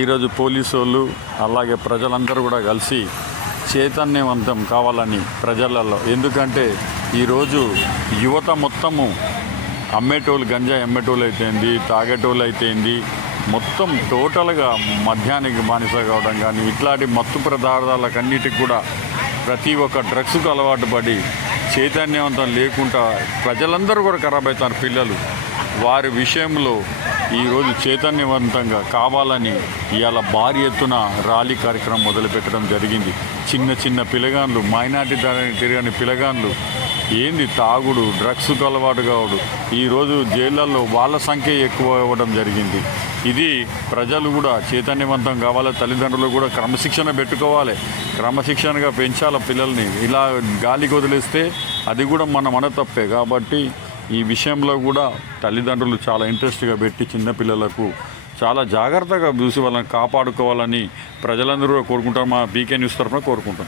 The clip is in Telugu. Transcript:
ఈరోజు పోలీసు వాళ్ళు అలాగే ప్రజలందరూ కూడా కలిసి చైతన్యవంతం కావాలని ప్రజలలో. ఎందుకంటే ఈరోజు యువత మొత్తము అమ్మేటోళ్ళు గంజా అమ్మేటోళ్ళు అయితేంది తాగేటోళ్ళు అయితేంది మొత్తం టోటల్గా మద్యానికి బానిస కావడం కానీ ఇట్లాంటి మత్తు పదార్థాలకన్నిటికి కూడా ప్రతి ఒక్క డ్రగ్స్కు అలవాటు పడి చైతన్యవంతం లేకుండా ప్రజలందరూ కూడా ఖరాబ్ అవుతారు పిల్లలు. వారి విషయంలో ఈరోజు చైతన్యవంతంగా కావాలని ఇవాళ భారీ ఎత్తున ర్యాలీ కార్యక్రమం మొదలుపెట్టడం జరిగింది. చిన్న చిన్న పిలగాన్లు మైనార్టీ దారిని తిరగని పిలగాన్లు ఏంది తాగుడు డ్రగ్స్కు అలవాటు కావడు ఈరోజు జైళ్ళల్లో వాళ్ళ సంఖ్య ఎక్కువ అవ్వడం జరిగింది. ఇది ప్రజలు కూడా చైతన్యవంతం కావాలి తల్లిదండ్రులు కూడా క్రమశిక్షణ పెట్టుకోవాలి. క్రమశిక్షణగా పెంచాలి పిల్లల్ని. ఇలా గాలికి వదిలేస్తే అది కూడా మన మన తప్పే. కాబట్టి ఈ విషయంలో కూడా తల్లిదండ్రులు చాలా ఇంట్రెస్ట్గా పెట్టి చిన్నపిల్లలకు చాలా జాగ్రత్తగా చూసి వాళ్ళని కాపాడుకోవాలని ప్రజలందరూ కోరుకుంటారు. మా బీకే న్యూస్ తరఫున కోరుకుంటాం